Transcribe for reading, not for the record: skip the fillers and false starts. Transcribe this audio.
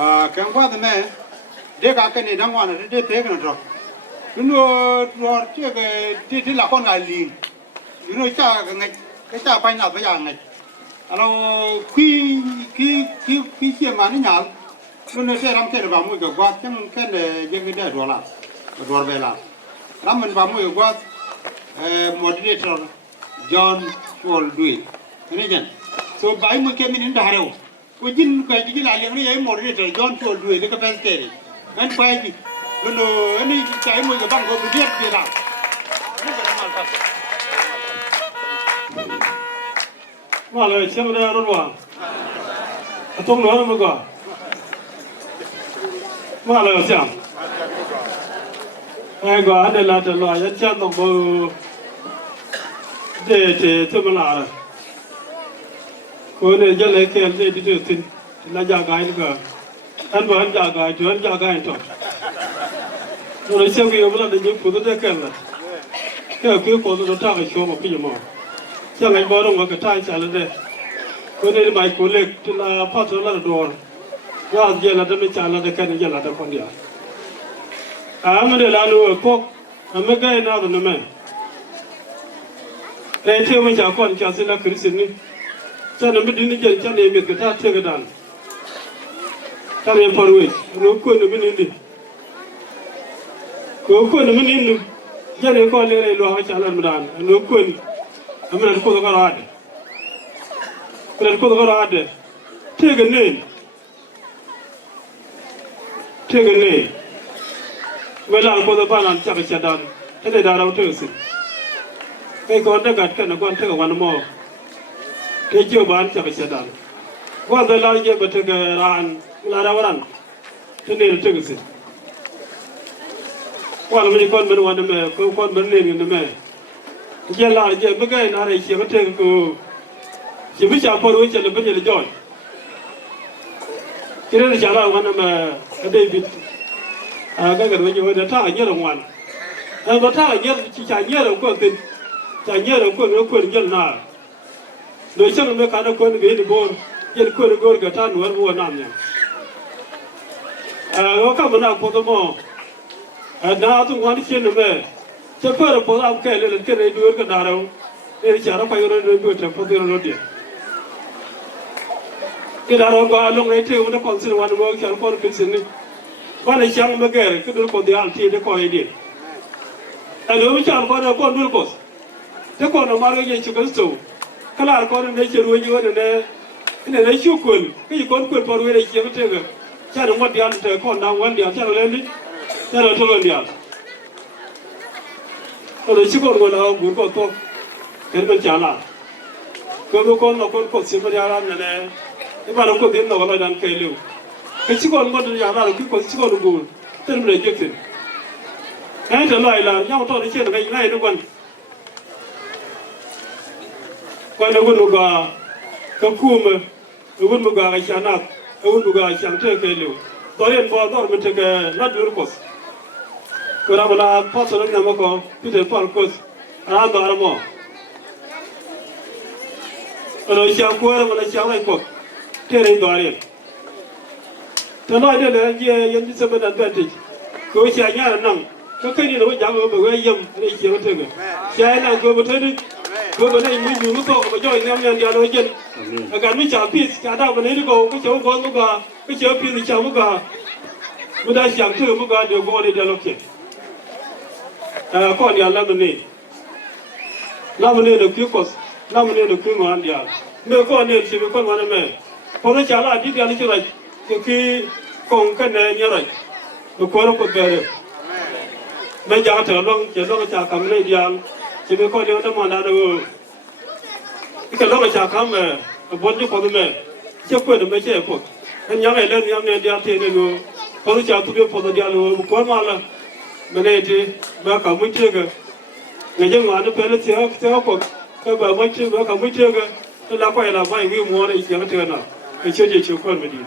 Kan kwa the man, they got any don't want to take a drop. You know, check la con ali. You know, cha find out the young. Hello, qui manial. You know, say I'm getting about Mugo, what can give that roll Doorbell. Raman Bamu was moderator John Chuol do it. Religion. So by me came in the Harrow. We didn't quite get a moderator John Chuol do it, the capacity. And quietly, you know, any time we go back to get out. Well, it's some of the other one. I don't know how to go. Well, I was young. I got a lot of lawyers, chat of the Tumanara. When they just like they do things, Najaga and one Jaga to one Jaga and talk. When I say we have the new food, they can. Here, people to talk a show of Pimo. Young I bought on a tie salad. When they my colleague to la part of the door, rather than the child that can yell at the Pondia. I'm a little cook, I'm a guy now than a man. They tell me I can't just like Christian. Tell them didn't get Johnny with the tat take it down. Tell me for which, no good have been in it. Go good have been in them. Jenny called a long challenge down, and no good. I'm going to put a hard. Let's put a hard. Take a name. Take a name. Well, I'll put the balance of a shadow, and they are out to see. They got the gut, can I go and take one more? Take your band of a shadow. What the larger but take a run, Laravan, to nail to see. Well, when you call me one of the go for the name in the man. Yella, again, I shall take go. She wish I put which and the bit of joy. Here is one of a David. I got when you were the time, yellow one. And the time, yellow quoted, yellow quoted, yellow now. The son of the kind of quoted the bone, yet couldn't go to Gatan, one more name. I'll come up for the more. And now to one chin of there. So put a pull out Kelly and carry do a canaro. There is a rapid for the road. Get out of God, long way to the consider one work and for Christian. One is young McGarry, could look for the alti the coin did. And the child got upon Wilkos. The corner of Margaret Chicken Stew. Color corner nature when you were there. In a issue could, you can't put for where they give a trigger. Tell what the other corner now one day, tell Lenny. Tell her to run the other. So the chicken will have good for talk. Helmet Jala. Go look on the court, Sibarian and if I don't put in the one and kill you. It's going to be a lot of people to go. Tell me rejected. And a Lila, young told the children, I know one. When I wouldn't go, Kakuma, I wouldn't go, I shall not, I wouldn't go, I shall take you. Dorian bought on to take a lot of course. But I will have possible Namako, Peter Parkos, and I'm the more. And I shall go when I shall like cook. Terry Dorian. Tonight, I am some advantage. Go share young. How can you know young over where young Rachel? Shall go to it? Go to name you look over join them and the other again. I got me a piece, got out a little go, which you're going to go, which you're piece of Chamuga. But I shall too, Muga, your body, the look. Call your lemonade. Lemonade of Kukos, lemonade of Kumandia. No call name, she will call one of me. For the child, I did a little like the key, Koang and Nyaruach. The quarter could bear. Majata long, the long Chakamadian, she will call the other one out of the world. You can love a Chakam, a body for the man. She put the machine put. And young and young and the Altino, for the child to be for the Diallo, Cormala, Beneti, Baka Mutuga. The young one, the penalty, Teopok, Cover Mutu, Baka Mutuga, the Laquila, my new one is young turner. The church you call me.